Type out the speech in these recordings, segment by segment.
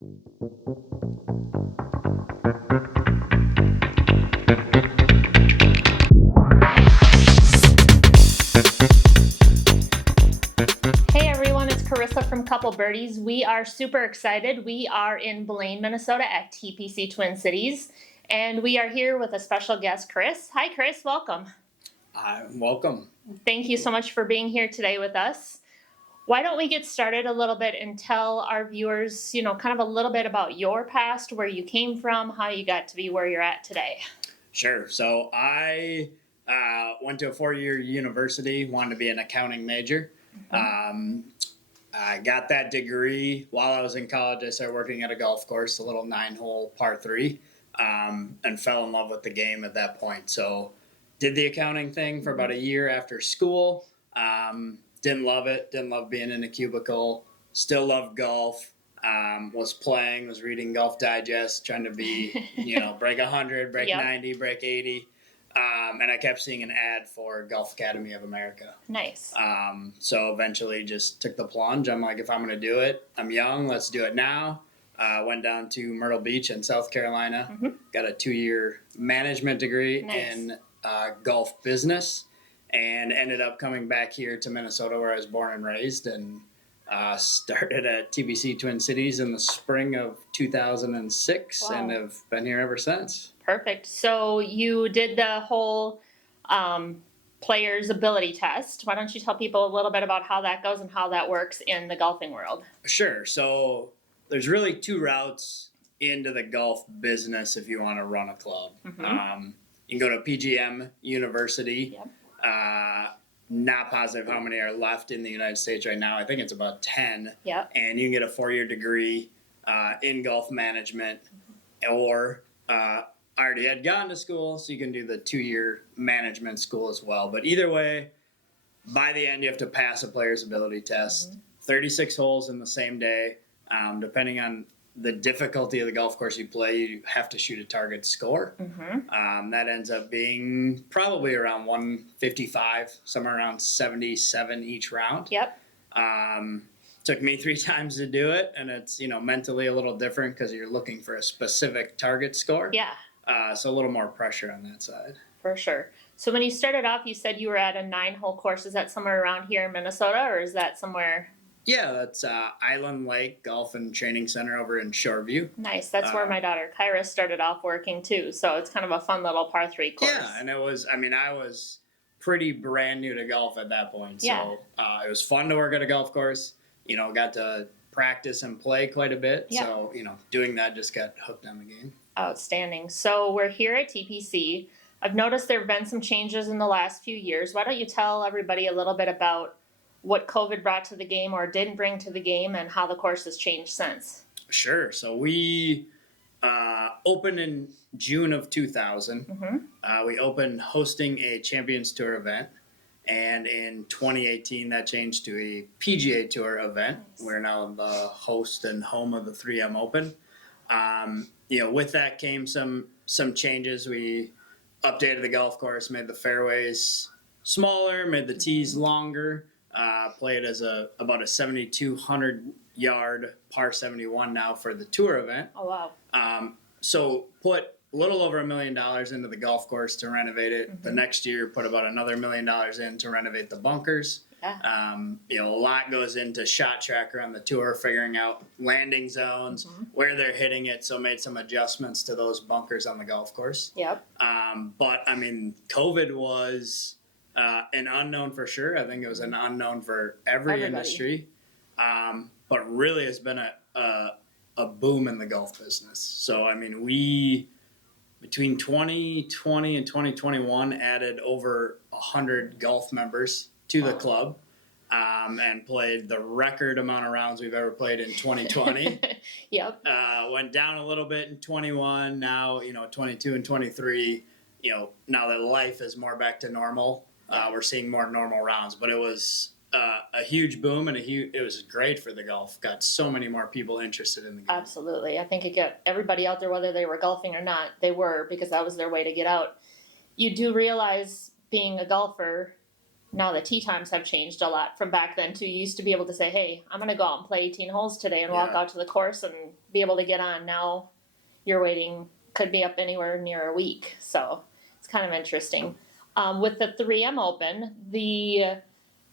Hey everyone, it's Carissa from Couple Birdies. We are super excited. We are in Blaine, Minnesota at TPC Twin Cities, and we are here with a special guest, Chris. Hi Chris, welcome. Welcome. Thank you so much for being here today with us. Why don't we get started a little bit and tell our viewers, kind of a little bit about your past, where you came from, how you got to be where you're at today. Sure. So I went to a 4-year university, wanted to be an accounting major. I got that degree while I was in college. I started working at a golf course, a little 9-hole par 3, and fell in love with the game at that point. So did the accounting thing for about a year after school. Didn't love it. Didn't love being in a cubicle. Still loved golf. Was reading Golf Digest, trying to be, break 100, break 90, break 80. And I kept seeing an ad for Golf Academy of America. Nice. So eventually just took the plunge. I'm like, if I'm going to do it, I'm young, let's do it now. Went down to Myrtle Beach in South Carolina, got a 2-year management degree in golf business, and ended up coming back here to Minnesota where I was born and raised, and started at TPC Twin Cities in the spring of 2006 and have been here ever since. Perfect. So you did the whole player's ability test. Why don't you tell people a little bit about how that goes and how that works in the golfing world? Sure. So there's really 2 routes into the golf business if you want to run a club. You can go to PGM University. Not positive how many are left in the United States right now. I think it's about 10. And you can get a 4-year degree in golf management, or I already had gone to school, so you can do the 2-year management school as well. But either way, by the end, you have to pass a player's ability test. 36 holes in the same day. Depending on the difficulty of the golf course you play, you have to shoot a target score. That ends up being probably around 155, somewhere around 77 each round. Took me 3 times to do it, and it's mentally a little different because you're looking for a specific target score. So a little more pressure on that side. For sure. So when you started off, you said you were at a 9-hole course. Is that somewhere around here in Minnesota, or is that somewhere? Yeah, that's Island Lake Golf and Training Center over in Shoreview. Nice. That's where my daughter Kyra started off working too. So it's kind of a fun little par 3 course. Yeah, and I was pretty brand new to golf at that point. So it was fun to work at a golf course. Got to practice and play quite a bit. So, doing that just got hooked on the game. Outstanding. So we're here at TPC. I've noticed there have been some changes in the last few years. Why don't you tell everybody a little bit about what COVID brought to the game or didn't bring to the game, and how the course has changed since? Sure. So we opened in June of 2000. We opened hosting a Champions Tour event. And in 2018, that changed to a PGA Tour event. We're now the host and home of the 3M Open. With that came some changes. We updated the golf course, made the fairways smaller, made the tees longer. Played as about a 7,200 yard par 71 now for the tour event. Oh wow! So put a little over $1 million into the golf course to renovate it. The next year, put about another $1 million in to renovate the bunkers. A lot goes into shot tracker on the tour, figuring out landing zones, where they're hitting it. So made some adjustments to those bunkers on the golf course. But COVID was an unknown for sure. I think it was an unknown for everybody. Industry. But really has been a boom in the golf business. So, we, between 2020 and 2021, added over 100 golf members to the club, and played the record amount of rounds we've ever played in 2020. Went down a little bit in 21. Now, 22 and 23, now that life is more back to normal, we're seeing more normal rounds. But it was a huge boom, and it was great for the golf. Got so many more people interested in the game. Absolutely. I think it got everybody out there, whether they were golfing or not, they were, because that was their way to get out. You do realize, being a golfer, now the tee times have changed a lot from back then too. You used to be able to say, hey, I'm going to go out and play 18 holes today and walk out to the course and be able to get on. Now you're waiting, could be up anywhere near a week. So it's kind of interesting. With the 3M Open, the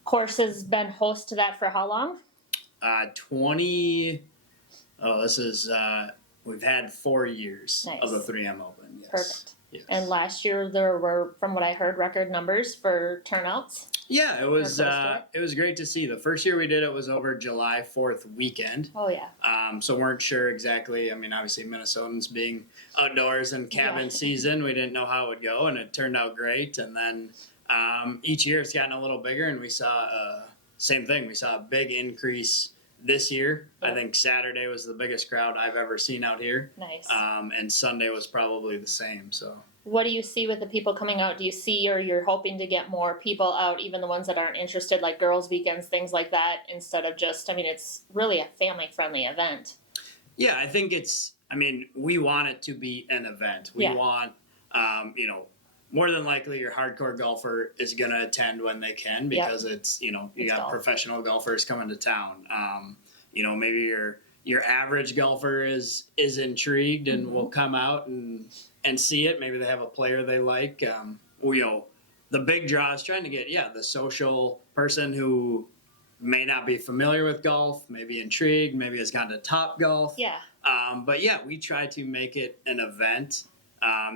course has been host to that for how long? 20. Oh, this is we've had 4 years Nice. of the 3M Open. Yes. Perfect. Yes. And last year there were, from what I heard, record numbers for turnouts. Yeah, it was Or close to it was great to see. The first year we did it was over July 4th weekend. Oh yeah. So weren't sure exactly. I mean, obviously Minnesotans being outdoors and cabin season, we didn't know how it would go, and it turned out great. And then each year it's gotten a little bigger, and we saw same thing. We saw a big increase this year. Yep. I think Saturday was the biggest crowd I've ever seen out here. Nice. And Sunday was probably the same. So. What do you see with the people coming out? Do you see, or you're hoping to get more people out, even the ones that aren't interested, like girls' weekends, things like that, instead of just, I mean, it's really a family-friendly event. Yeah, I think we want it to be an event. We want, more than likely your hardcore golfer is going to attend when they can because it's you got golf. Professional golfers coming to town. Maybe your average golfer is intrigued and will come out and see it. Maybe they have a player they like. The big draw is trying to get, the social person who may not be familiar with golf, maybe intrigued, maybe has gone to Top Golf. Yeah. We try to make it an event.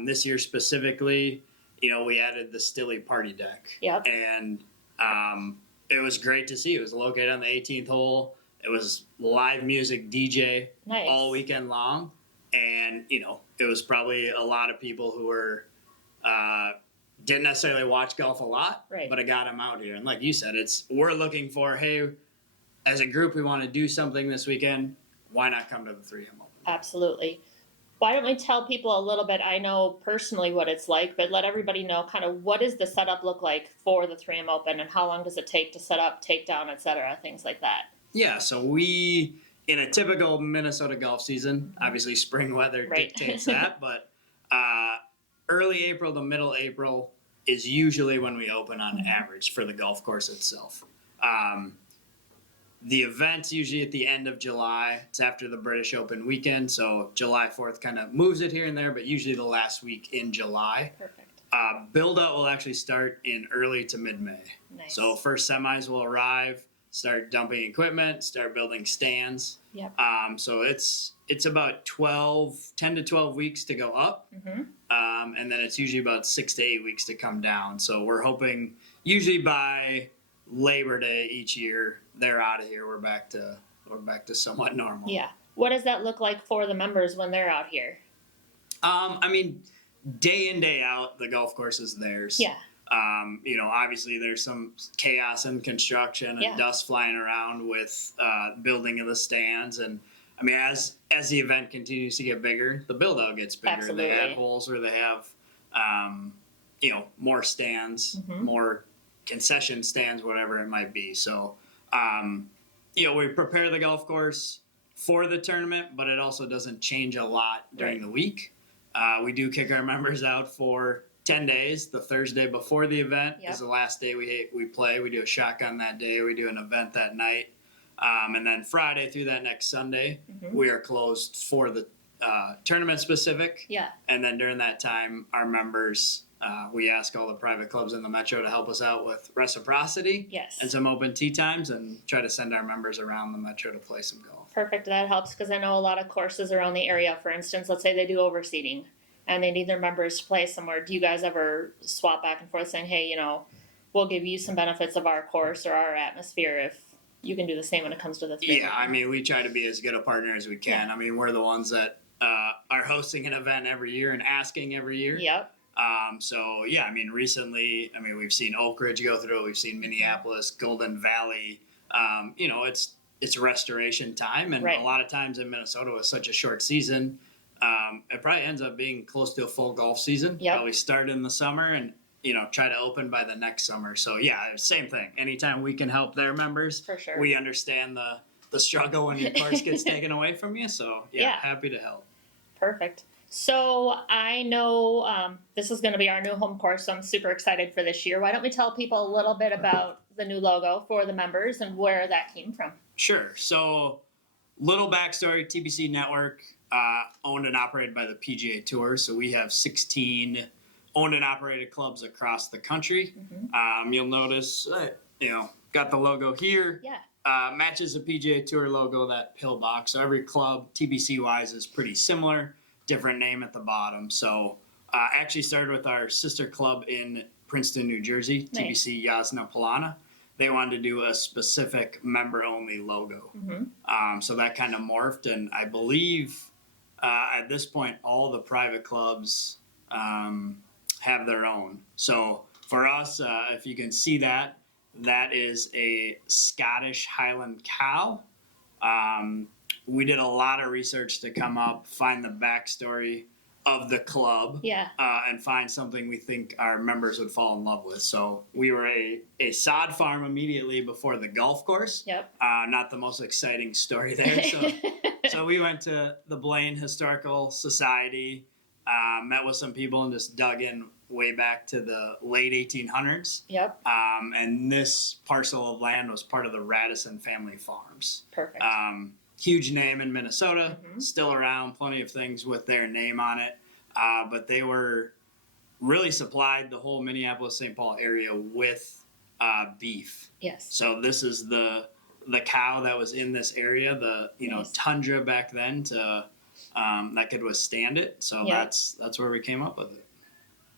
This year specifically, we added the Stilly party deck. Yep. And it was great to see. It was located on the 18th hole. It was live music DJ all weekend long. And, it was probably a lot of people who were didn't necessarily watch golf a lot, but it got them out here. And like you said, we're looking for, hey, as a group, we want to do something this weekend. Why not come to the 3M Open? Absolutely. Why don't we tell people a little bit? I know personally what it's like, but let everybody know kind of what does the setup look like for the 3M Open and how long does it take to set up, take down, et cetera, things like that. Yeah, so we, in a typical Minnesota golf season, obviously spring weather dictates that, but early April to middle April is usually when we open on average for the golf course itself. The event's usually at the end of July. It's after the British Open weekend, so July 4th kind of moves it here and there, but usually the last week in July. Perfect. Build-out will actually start in early to mid-May. Nice. So first semis will arrive, start dumping equipment, start building stands. Yep. So it's about 10 to 12 weeks to go up, and then it's usually about 6 to 8 weeks to come down. So we're hoping usually by Labor Day each year they're out of here. We're back to somewhat normal. Yeah. What does that look like for the members when they're out here? Day in, day out, the golf course is theirs. Yeah. Obviously there's some chaos and construction and dust flying around with building of the stands. And as the event continues to get bigger, the build out gets bigger. Absolutely. They add holes where they have, more stands, more concession stands, whatever it might be. So, we prepare the golf course for the tournament, but it also doesn't change a lot during the week. We do kick our members out for 10 days. The Thursday before the event is the last day we play. We do a shotgun that day. We do an event that night. And then Friday through that next Sunday, we are closed for the tournament specific. Yeah. And then during that time, our members, we ask all the private clubs in the metro to help us out with reciprocity and some open tee times and try to send our members around the metro to play some golf. Perfect. That helps because I know a lot of courses around the area, for instance, let's say they do overseeding and they need their members to play somewhere. Do you guys ever swap back and forth saying, hey, we'll give you some benefits of our course or our atmosphere if you can do the same when it comes to the 3? Yeah, we try to be as good a partner as we can. Yeah. We're the ones that are hosting an event every year and asking every year. Yep. Recently, we've seen Oak Ridge go through it. We've seen Minneapolis, Golden Valley. It's restoration time. And a lot of times in Minnesota with such a short season, it probably ends up being close to a full golf season. Yep. Probably start in the summer and, try to open by the next summer. So, same thing. Anytime we can help their members, for sure. We understand the struggle when your course gets taken away from you. So, happy to help. Perfect. So I know this is going to be our new home course, so I'm super excited for this year. Why don't we tell people a little bit about the new logo for the members and where that came from? Sure. So little backstory: TPC Network, owned and operated by the PGA Tour. So we have 16 owned and operated clubs across the country. You'll notice, got the logo here. Yeah. Matches the PGA Tour logo, that pillbox. So every club, TPC wise, is pretty similar. Different name at the bottom. So actually started with our sister club in Princeton, New Jersey, Nice. TPC Jasna Polana. They wanted to do a specific member-only logo. So that kind of morphed, and I believe at this point all the private clubs have their own. So for us, if you can see that, that is a Scottish Highland cow. We did a lot of research to come up, find the backstory of the club, and find something we think our members would fall in love with. So we were a sod farm immediately before the golf course. Not the most exciting story there. So we went to the Blaine Historical Society, met with some people, and just dug in way back to the late 1800s. And this parcel of land was part of the Radisson family farms. Perfect. Huge name in Minnesota, still around, plenty of things with their name on it. But they were really supplied the whole Minneapolis-St. Paul area with beef. So this is the cow that was in this area, the tundra back then to that could withstand it. So that's where we came up with it.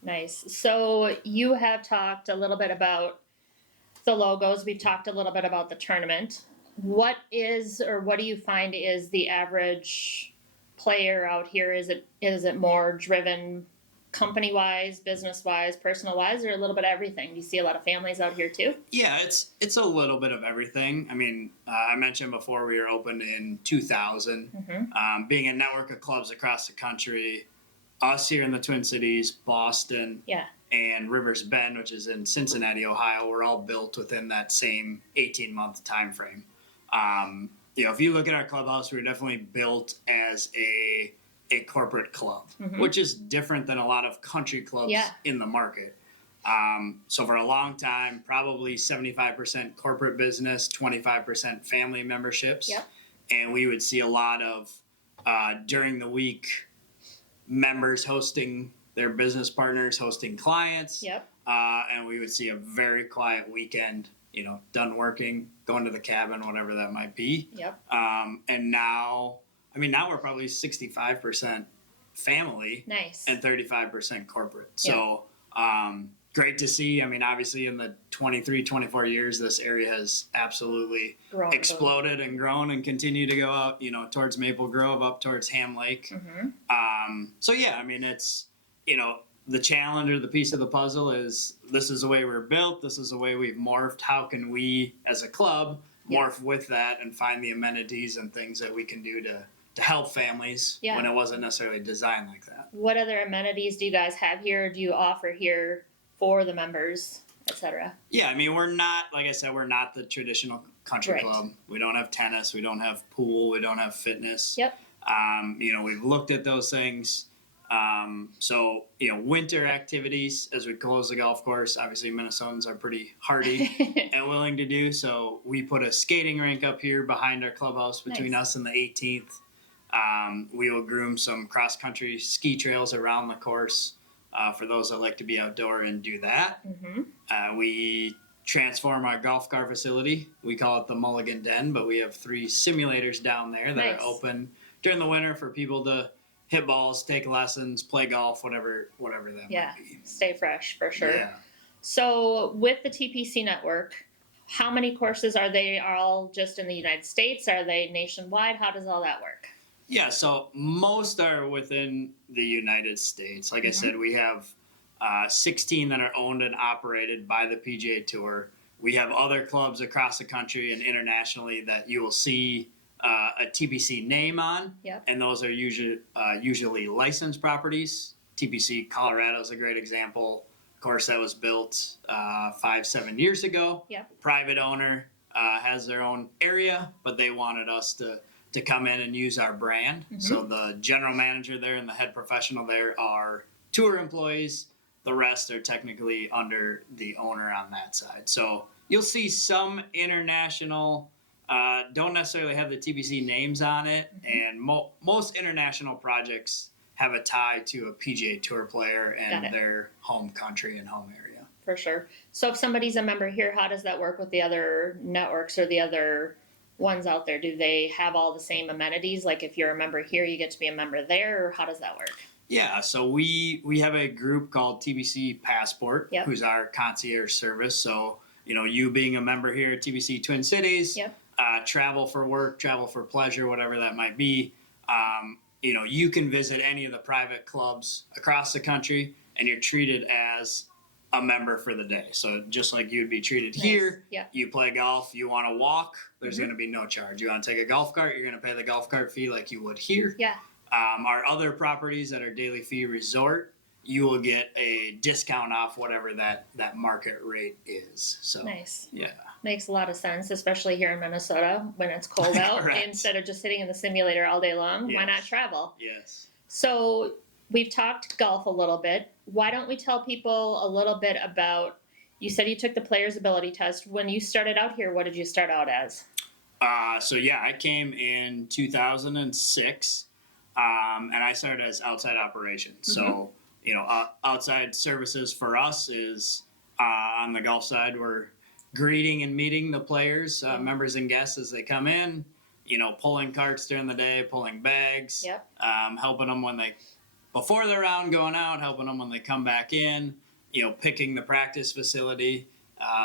Nice. So you have talked a little bit about the logos. We've talked a little bit about the tournament. What do you find is the average player out here? Is it more driven company wise, business wise, personal wise, or a little bit of everything? Do you see a lot of families out here too? Yeah, it's a little bit of everything. I mean, I mentioned before we were opened in 2000. Being a network of clubs across the country, us here in the Twin Cities, Boston, and Rivers Bend, which is in Cincinnati, Ohio, we're all built within that same 18-month time frame. If you look at our clubhouse, we're definitely built as a corporate club, which is different than a lot of country clubs in the market. So for a long time, probably 75% corporate business, 25% family memberships. And we would see a lot of, during the week, members hosting their business partners, hosting clients. And we would see a very quiet weekend, done working, going to the cabin, whatever that might be. And now we're probably 65% family and 35% corporate. So great to see. I mean, obviously in the 23, 24 years, this area has absolutely exploded and grown and continue to go out, towards Maple Grove, up towards Ham Lake. So yeah, I mean, it's, the challenge or the piece of the puzzle is this is the way we're built. This is the way we've morphed. How can we as a club morph with that and find the amenities and things that we can do to help families when it wasn't necessarily designed like that? What other amenities do you guys have here? Do you offer here for the members, etc.? Yeah, I mean, we're not, like I said, we're not the traditional country club. We don't have tennis. We don't have pool. We don't have fitness. We've looked at those things. So, winter activities as we close the golf course, obviously Minnesotans are pretty hardy and willing to do. So we put a skating rink up here behind our clubhouse between us and the 18th. We will groom some cross-country ski trails around the course for those that like to be outdoor and do that. We transform our golf car facility. We call it the Mulligan Den, but we have 3 simulators down there that are open during the winter for people to hit balls, take lessons, play golf, whatever that might be. Stay fresh for sure. So with the TPC network, how many courses are they? Are all just in the United States? Are they nationwide? How does all that work? Yeah, so most are within the United States. Like I said, we have 16 that are owned and operated by the PGA Tour. We have other clubs across the country and internationally that you will see a TPC name on, and those are usually licensed properties. TPC Colorado is a great example. Of course, that was built 5-7 years ago. Private owner has their own area, but they wanted us to come in and use our brand. So the general manager there and the head professional there are tour employees. The rest are technically under the owner on that side. So you'll see some international don't necessarily have the TPC names on it, and most international projects have a tie to a PGA Tour player and their home country and home area. For sure. So if somebody's a member here, how does that work with the other networks or the other ones out there? Do they have all the same amenities? Like if you're a member here, you get to be a member there, or how does that work? Yeah, so we have a group called TPC Passport, who's our concierge service. So, you being a member here at TPC Twin Cities, travel for work, travel for pleasure, whatever that might be, you can visit any of the private clubs across the country, and you're treated as a member for the day. So just like you'd be treated here, you play golf, you want to walk, there's going to be no charge. You want to take a golf cart, you're going to pay the golf cart fee like you would here. Our other properties that are daily fee resort, you will get a discount off whatever that market rate is. So nice. Yeah. Makes a lot of sense, especially here in Minnesota when it's cold out. Instead of just sitting in the simulator all day long, why not travel? Yes. So we've talked golf a little bit. Why don't we tell people a little bit about, you said you took the player's ability test. When you started out here, what did you start out as? I came in 2006, and I started as outside operations. So, outside services for us is on the golf side, we're greeting and meeting the players, members and guests as they come in, pulling carts during the day, pulling bags, helping them before the round going out, helping them when they come back in, picking the practice facility,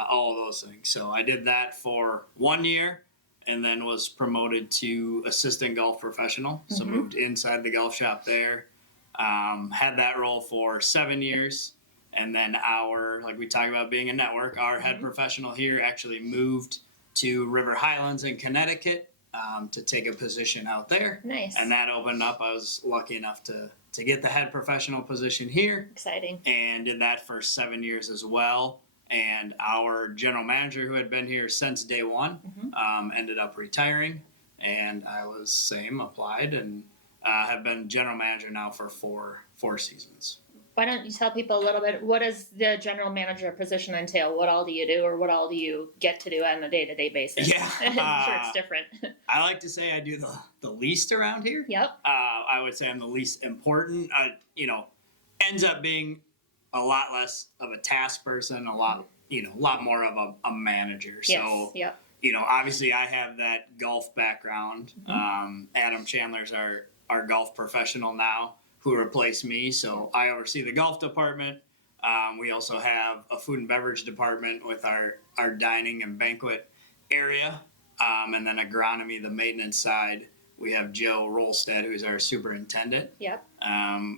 all of those things. So I did that for 1 year and then was promoted to assistant golf professional. So moved inside the golf shop there, had that role for 7 years. And then like we talk about being a network, our head professional here actually moved to River Highlands in Connecticut to take a position out there. Nice. And that opened up. I was lucky enough to get the head professional position here. Exciting. And did that for 7 years as well. And our general manager, who had been here since day one, ended up retiring. And I was applied, and have been general manager now for four seasons. Why don't you tell people a little bit, what does the general manager position entail? What all do you do, or what all do you get to do on a day-to-day basis? Yeah. I'm sure it's different. I like to say I do the least around here. Yep. I would say I'm the least important. Ends up being a lot less of a task person, a lot more of a manager. Yes. So, yep. Obviously I have that golf background. Adam Chandler's our golf professional now, who replaced me. So I oversee the golf department. We also have a food and beverage department with our dining and banquet area. And then agronomy, the maintenance side. We have Joe Rolstead, who's our superintendent. Yep.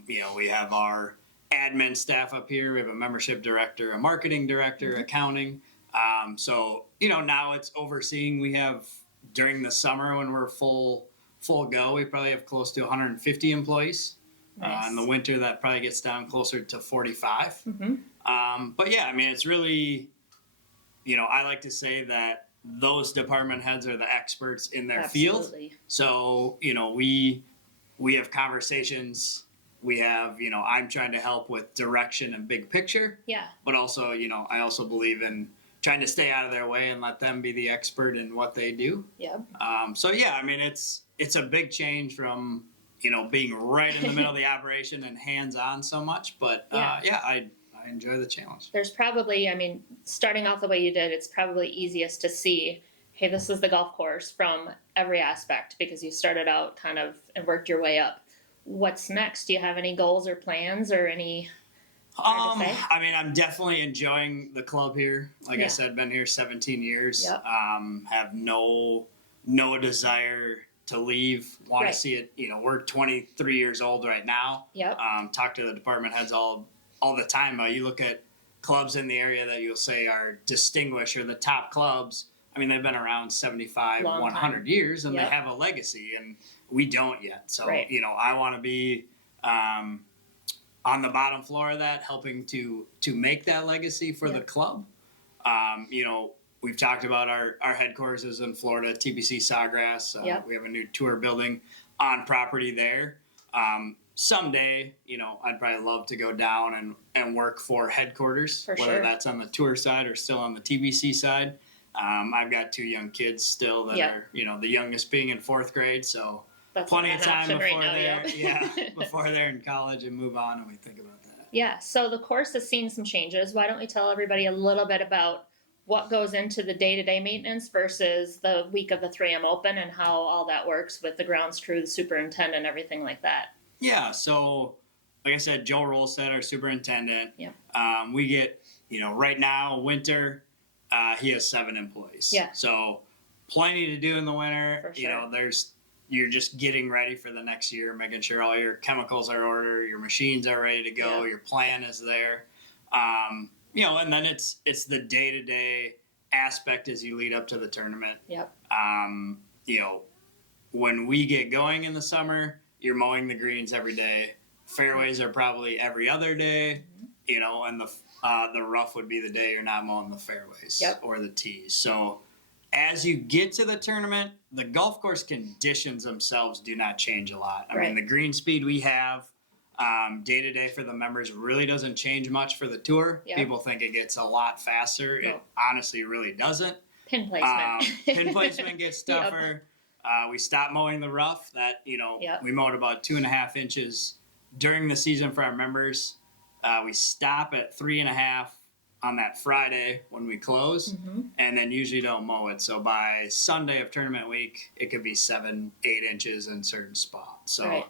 We have our admin staff up here. We have a membership director, a marketing director, accounting. So now it's overseeing. We have, during the summer when we're full go, we probably have close to 150 employees. Nice. In the winter, that probably gets down closer to 45. But yeah, it's really, I like to say that those department heads are the experts in their field. So, we have conversations. We have, I'm trying to help with direction and big picture. Yeah. But also, I also believe in trying to stay out of their way and let them be the expert in what they do. Yeah. So yeah, it's a big change from, being right in the middle of the operation and hands-on so much. But I enjoy the challenge. There's probably, starting off the way you did, it's probably easiest to see, hey, this is the golf course from every aspect, because you started out kind of and worked your way up. What's next? Do you have any goals or plans or any? I'm definitely enjoying the club here. Like I said, been here 17 years. Yep. Have no desire to leave. Want to see it. We're 23 years old right now. Yep. Talk to the department heads all the time. You look at clubs in the area that you'll say are distinguished or the top clubs. they've been around 75, 100 years, and they have a legacy, and we don't yet. So, I want to be on the bottom floor of that, helping to make that legacy for the club. We've talked about our headquarters is in Florida, TPC Sawgrass. We have a new tour building on property there. Someday, I'd probably love to go down and work for headquarters, whether that's on the tour side or still on the TPC side. I've got 2 young kids still that are, the youngest being in 4th grade, so That's plenty not of an time option before right now, before they're in college and move on, and we think about that. Yeah, so the course has seen some changes. Why don't we tell everybody a little bit about what goes into the day-to-day maintenance versus the week of the 3M Open and how all that works with the grounds crew, the superintendent, everything like that? Yeah, so like I said, Joe Rolstead, our superintendent. Yeah. We get, right now, winter, he has 7 employees. Yeah. So plenty to do in the winter. For sure. You're just getting ready for the next year, making sure all your chemicals are ordered, your machines are ready to go, your plan is there. And then it's the day-to-day aspect as you lead up to the tournament. Yep. When we get going in the summer, you're mowing the greens every day. Fairways are probably every other day, and the rough would be the day you're not mowing the fairways or the tees. So as you get to the tournament, the golf course conditions themselves do not change a lot. I mean, the green speed we have day to day for the members really doesn't change much for the tour. Yep. People think it gets a lot faster. No. It honestly really doesn't. Pin placement. Pin placement gets tougher. We stopped mowing the rough. That we mowed about 2.5 inches during the season for our members. We stop at 3.5 on that Friday when we close, and then usually don't mow it. So by Sunday of tournament week, it could be 7-8 inches in certain spots. So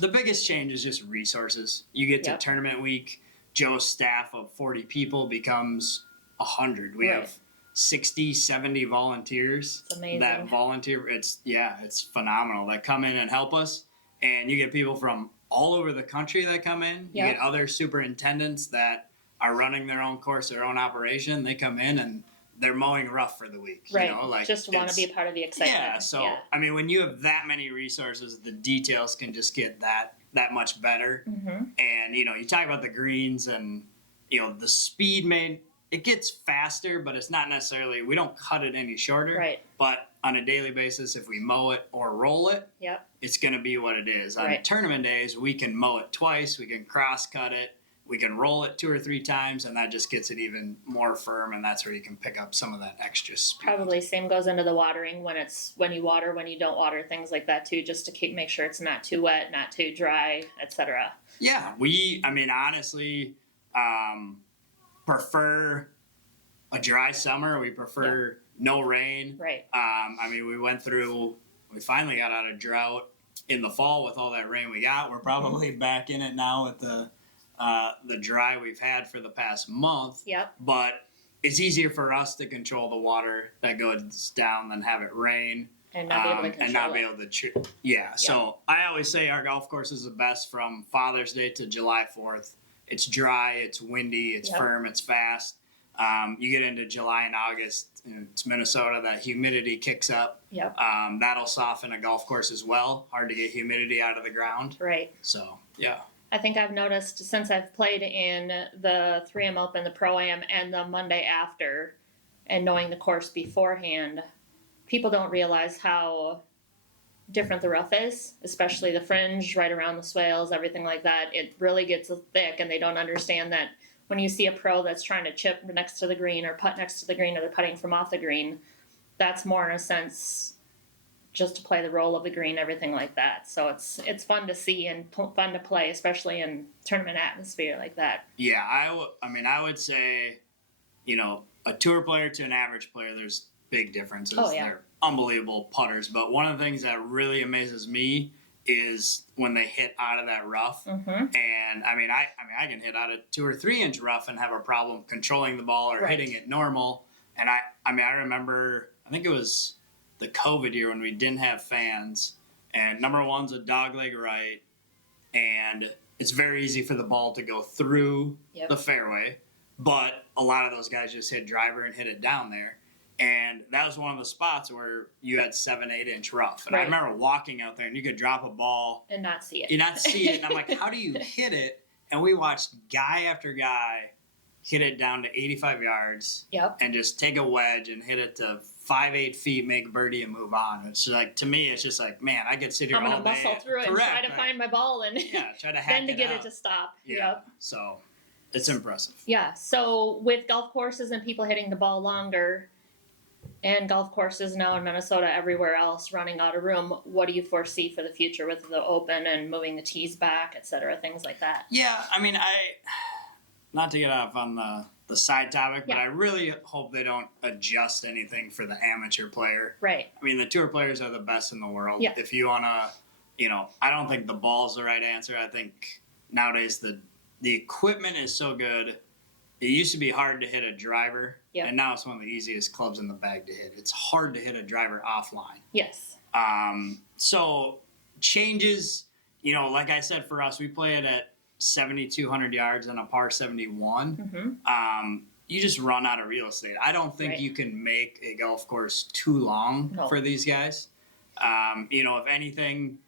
the biggest change is just resources. You get to tournament week, Joe's staff of 40 people becomes 100. We have 60, 70 volunteers that volunteer. It's phenomenal that come in and help us. And you get people from all over the country that come in. You get other superintendents that are running their own course, their own operation. They come in and they're mowing rough for the week. Right. Just want to be a part of the excitement. Yeah. So, I mean, when you have that many resources, the details can just get that much better. And, you talk about the greens and, the speed it gets faster, but it's not necessarily, we don't cut it any shorter. Right. But on a daily basis, if we mow it or roll it, it's going to be what it is. On tournament days, we can mow it twice, we can cross cut it, we can roll it 2 or 3 times, and that just gets it even more firm, and that's where you can pick up some of that extra speed. Probably same goes into the watering when you water, when you don't water, thmake that too, just to make sure it's not too wet, not too dry, etc. Yeah, honestly, prefer a dry summer. We prefer no rain. Right. We finally got out of drought in the fall with all that rain we got. We're probably back in it now with the dry we've had for the past month. Yep. But it's easier for us to control the water that goes down than have it rain. And not be able to control it. So I always say our golf course is the best from Father's Day to July 4th. It's dry, it's windy, it's firm, it's fast. You get into July and August, it's Minnesota, that humidity kicks up. Yep. That'll soften a golf course as well. Hard to get humidity out of the ground. Right. So, yeah. I think I've noticed since I've played in the 3M Open, the Pro-Am, and the Monday after, and knowing the course beforehand, people don't realize how different the rough is, especially the fringe right around the swales, everything like that. It really gets thick, and they don't understand that when you see a pro that's trying to chip next to the green or putt next to the green, or they're putting from off the green, that's more in a sense just to play the role of the green, everything like that. So it's fun to see and fun to play, especially in tournament atmosphere like that. Yeah, I would say, a tour player to an average player, there's big differences. Oh, yeah. They're unbelievable putters, but one of the things that really amazes me is when they hit out of that rough. And I can hit out a 2 or 3 inch rough and have a problem controlling the ball or hitting it normal. And I remember, I think it was the COVID year when we didn't have fans, and number one's a dogleg right, and it's very easy for the ball to go through the fairway, but a lot of those guys just hit driver and hit it down there. And that was one of the spots where you had 7-8 inch rough. And I remember walking out there, and you could drop a ball and not see it. You not see it. And I'm like, how do you hit it? And we watched guy after guy hit it down to 85 yards and just take a wedge and hit it to 5-8 feet, make birdie, and move on. It's like, to me, it's just like, man, I could sit here all day. I'm going to muscle through it and try to find my ball and try to hack then to it get out. it to stop. Yeah. So it's impressive. Yeah. So with golf courses and people hitting the ball longer, and golf courses now in Minnesota, everywhere else, running out of room. What do you foresee for the future with the Open and moving the tees back, et cetera, things like that? Yeah, I mean, not to get off on the side topic, but I really hope they don't adjust anything for the amateur player. Right. I mean, the tour players are the best in the world. Yeah. If you want to, I don't think the ball's the right answer. I think nowadays the equipment is so good. It used to be hard to hit a driver, and now it's one of the easiest clubs in the bag to hit. It's hard to hit a driver offline. Yes. So changes, like I said, for us, we play it at 7,200 yards and a par 71. You just run out of real estate. I don't think you can make a golf course too long for these guys. If anything,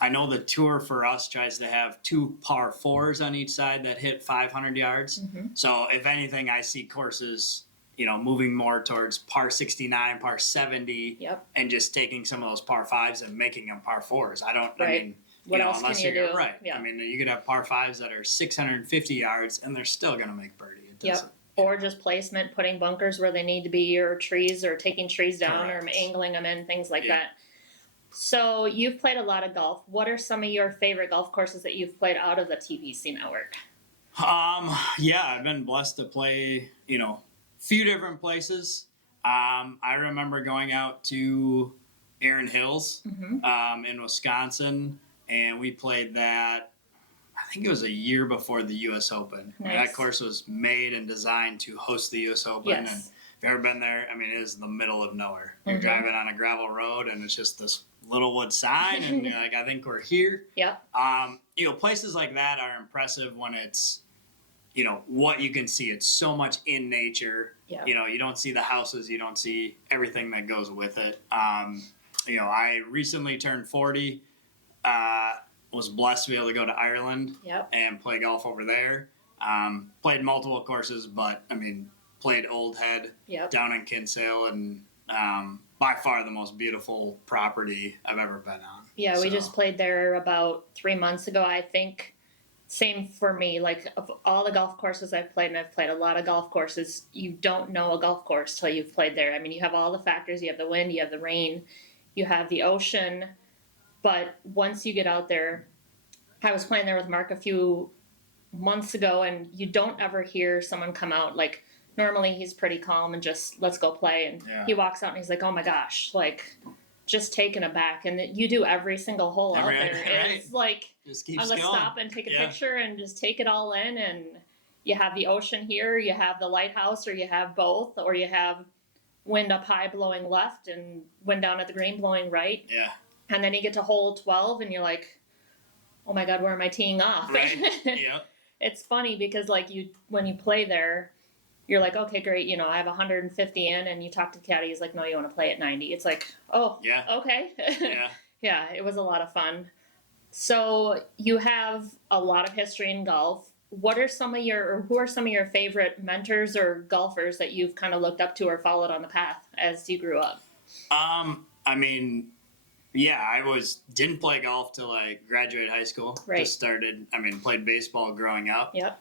I know the tour for us tries to have 2 par 4s on each side that hit 500 yards. So if anything, I see courses, moving more towards par 69, par 70, and just taking some of those par 5s and making them par 4s. I mean, what else can you do? Right. Yeah. I mean, you could have par 5s that are 650 yards and they're still going to make birdie. Or just placement, putting bunkers where they need to be, or trees, or taking trees down, Correct. or angling them in, things like that. So you've played a lot of golf. What are some of your favorite golf courses that you've played out of the TPC network? I've been blessed to play, few different places. I remember going out to Erin Hills in Wisconsin, and we played that, I think it was a year before the U.S. Open. Nice. That course was made and designed to host the U.S. Open. Yes. And if you've ever been there, I mean, it is the middle of nowhere. You're driving on a gravel road, and it's just this little wood sign, and you're like, I think we're here. Places like that are impressive when it's, what you can see. It's so much in nature. You don't see the houses. You don't see everything that goes with it. I recently turned 40. Was blessed to be able to go to Ireland and play golf over there. Played multiple courses, but played Old Head down in Kinsale, and by far the most beautiful property I've ever been on. Yeah, we just played there about 3 months ago, I think. Same for me. Like, of all the golf courses I've played, and I've played a lot of golf courses, you don't know a golf course till you've played there. I mean, you have all the factors. You have the wind, you have the rain, you have the ocean. But once you get out there, I was playing there with Mark a few months ago, and you don't ever hear someone come out. Like, normally he's pretty calm and just, let's go play. And he walks out and he's like, oh my gosh, like, just taken aback. And you do every single hole out there. It's like, just keeps I'm going to stop and take a picture and just take it all in. And you have the ocean here, you have the lighthouse, or you have both, or you have wind up high blowing left and wind down at the green blowing right. Yeah. And then you get to hole 12 and you're like, oh my God, where am I teeing off? Right. Yeah. It's funny because when you play there, you're like, okay, great. I have 150 in, and you talk to the caddy. He's like, no, you want to play at 90. It's like, oh, yeah, okay. Yeah, it was a lot of fun. So you have a lot of history in golf. Who are some of your favorite mentors or golfers that you've kind of looked up to or followed on the path as you grew up? I didn't play golf till I graduated high school. Right. Just played baseball growing up. Yep.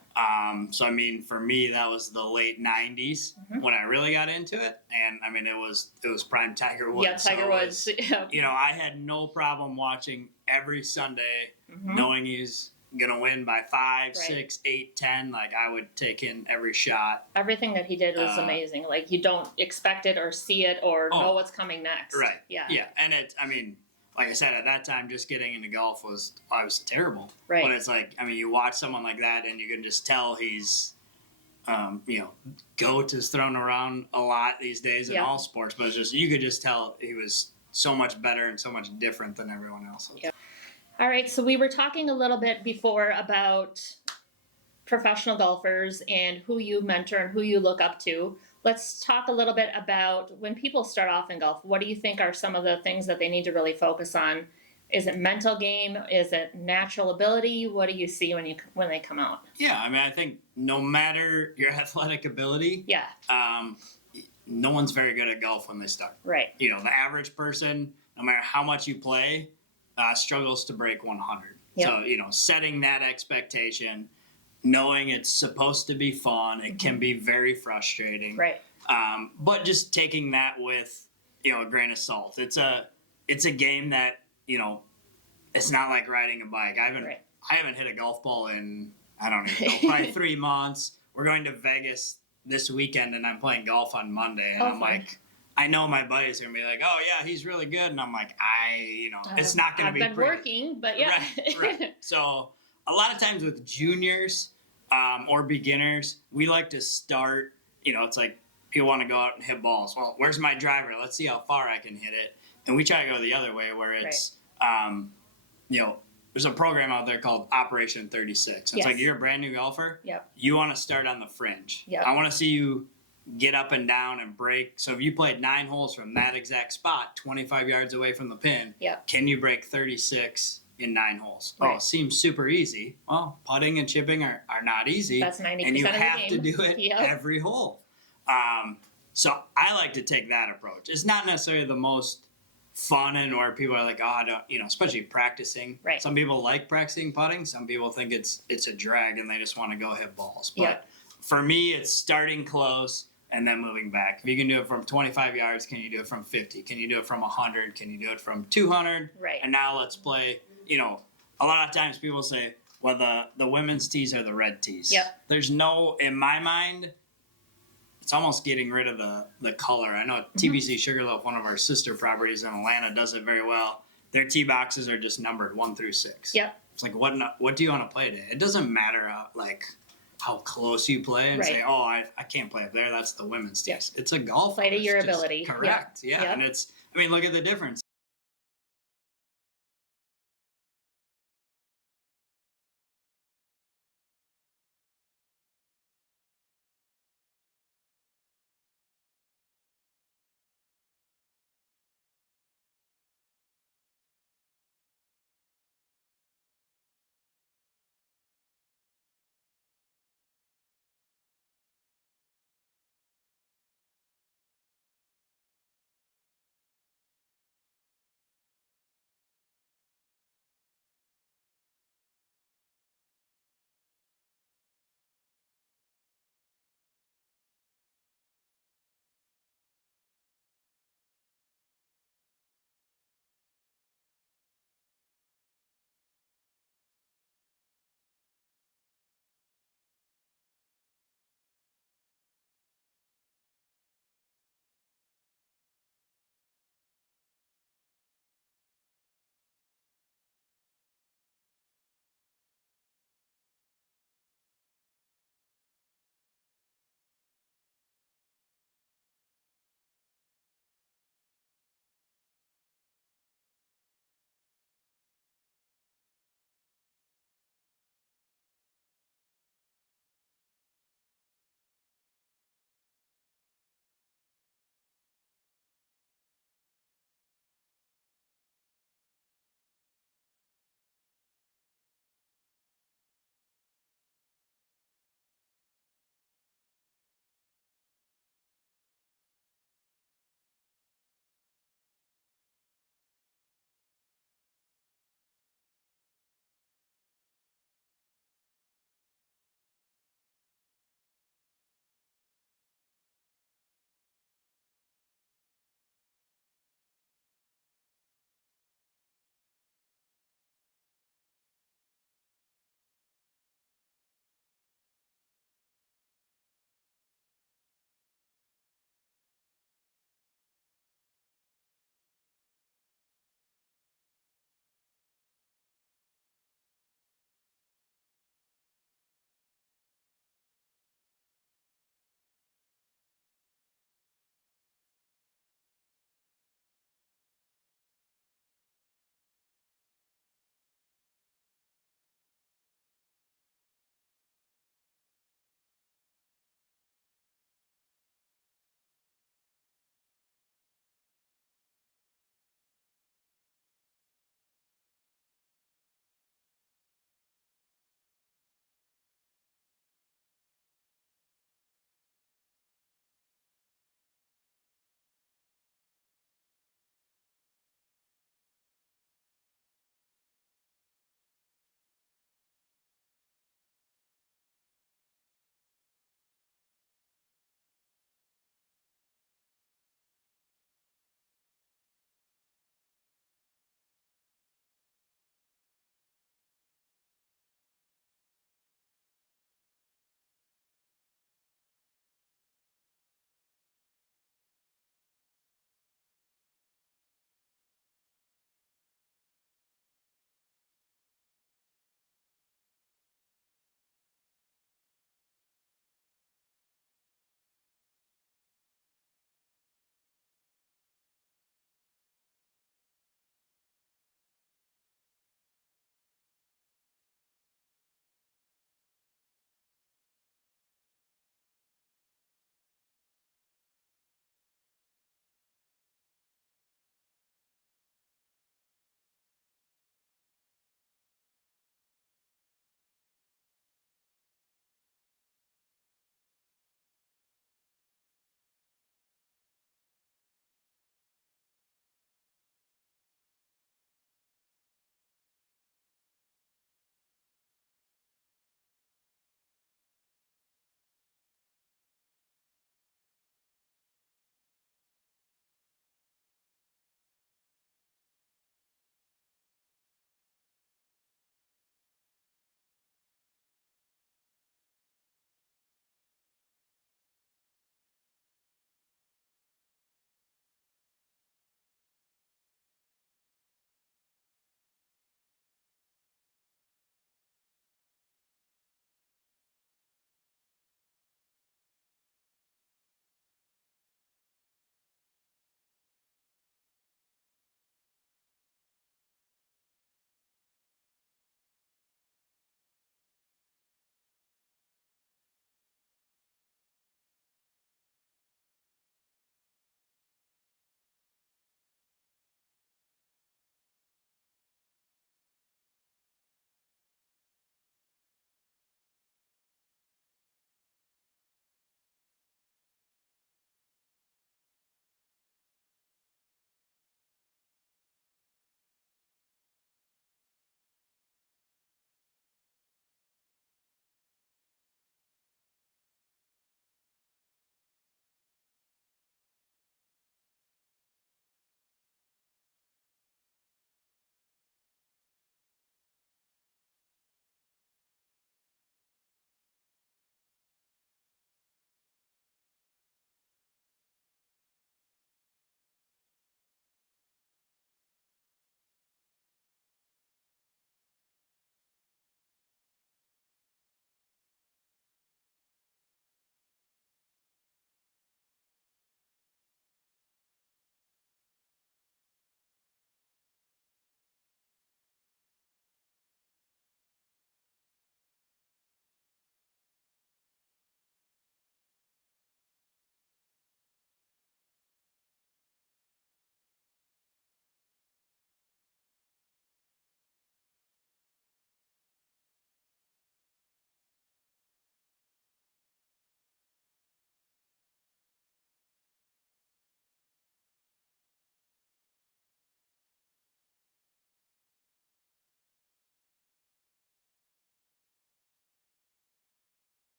For me, that was the late 90s when I really got into it. And, it was prime Tiger Woods. Yeah, Tiger Woods. I had no problem watching every Sunday knowing he's going to win by 5, 6, 8, 10. Like, I would take in every shot. Everything that he did was amazing. Like, you don't expect it or see it or know what's coming next. Right. Yeah. Yeah. And like I said, at that time, just getting into golf I was terrible. Right. But it's like, you watch someone like that and you can just tell he's, GOAT is thrown around a lot these days in all sports, but you could just tell he was so much better and so much different than everyone else. Yep. All right. So we were talking a little bit before about professional golfers and who you mentor and who you look up to. Let's talk a little bit about when people start off in golf. What do you think are some of the things that they need to really focus on? Is it mental game? Is it natural ability? What do you see when they come out? Yeah, I think no matter your athletic ability, no one's very good at golf when they start. Right. The average person, no matter how much you play, struggles to break 100. Yep. So, setting that expectation, knowing it's supposed to be fun, it can be very frustrating. Right. But just taking that with, a grain of salt. It's a game that, it's not like riding a bike. I haven't hit a golf ball in, I don't even know, probably 3 months. We're going to Vegas this weekend and I'm playing golf on Monday and I'm fun. like, I know my buddy's gonna be like, oh yeah, he's really good, and I'm like, it's not gonna be. I've been pretty. Working, but yeah. Right. So a lot of times with juniors or beginners, we like to start. It's like people want to go out and hit balls. Well, where's my driver? Let's see how far I can hit it. And we try to go the other way, where it's, there's a program out there called Operation 36. It's like you're a brand new golfer. Yep. You want to start on the fringe. Yep. I want to see you get up and down and break. So if you played 9 holes from that exact spot, 25 yards away from the pin, can you break 36 in 9 holes? Right. Oh, it seems super easy. Well, putting and chipping are not easy. That's 90% and you of the have game. to do it every hole. So I like to take that approach. It's not necessarily the most fun and where people are like, oh, I don't, especially practicing. Right. Some people like practicing putting. Some people think it's a drag and they just want to go hit balls. But for me, it's starting close and then moving back. If you can do it from 25 yards, can you do it from 50? Can you do it from 100? Can you do it from 200? Right. And now let's play, a lot of times people say, well, the women's tees are the red tees. Yep. There's no, in my mind, it's almost getting rid of the color. I know TPC Sugarloaf, one of our sister properties in Atlanta, does it very well. Their tee boxes are just numbered 1 through 6. Yep. It's like, what do you want to play today? It doesn't matter how close you play and say, oh, I can't play up there. That's the women's tees. It's a golf. Play to your ability. Correct. Yeah. And look at the difference.